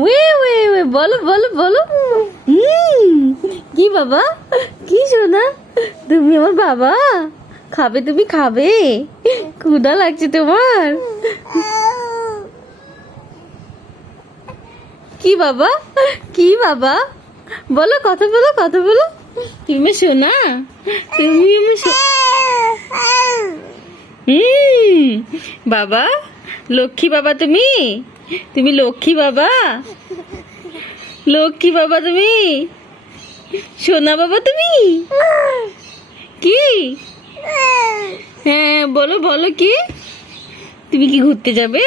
Way way way বলো বলো বলো। কি বাবা, কি সোনা, তুমি আমার বাবা, খাবে তুমি খাবে, ক্ষুধা লাগছে তোমার? কি বাবা, কি বাবা, বলো কথা বলো কথা বলো। তুমি সোনা, তুমি আমার বাবা, লক্ষ্মী বাবা, তুমি তুমি লক্ষ্মী বাবা, লক্ষ্মী বাবা তুমি, সোনা বাবা তুমি। কি? হ্যাঁ বলো বলো কি? তুমি কি ঘুরতে যাবে?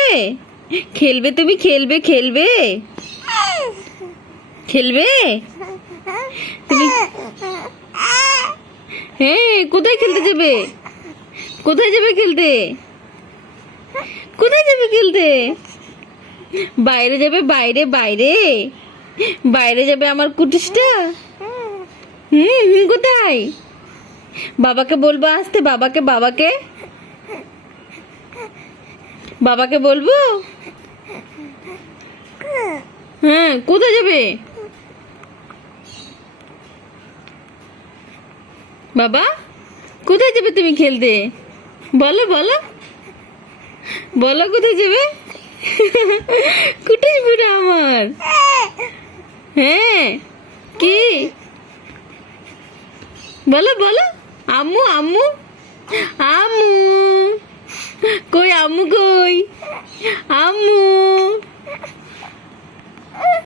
খেলবে তুমি, খেলবে খেলবে খেলবে তুমি? হ্যাঁ কোথায় খেলতে যাবে? কোথায় যাবে খেলতে? কোথায় যাবে খেলতে? বাইরে যাবে, বাইরে বাইরে বাইরে যাবে আমার কুটিসটা। কোথায়? বাবাকে বলবো আসতে, বাবাকে বাবাকে বাবাকে বলবো। হ্যাঁ কোথায় যাবে? বাবা কোথায় যাবে তুমি খেলতে? বলো বলো বলো কোথায় যাবে? কুটিস বুড়া আমার। হ্যাঁ কি? বলো বলো। আম্মু আম্মু আম্মু কই? আম্মু কই? আম্মু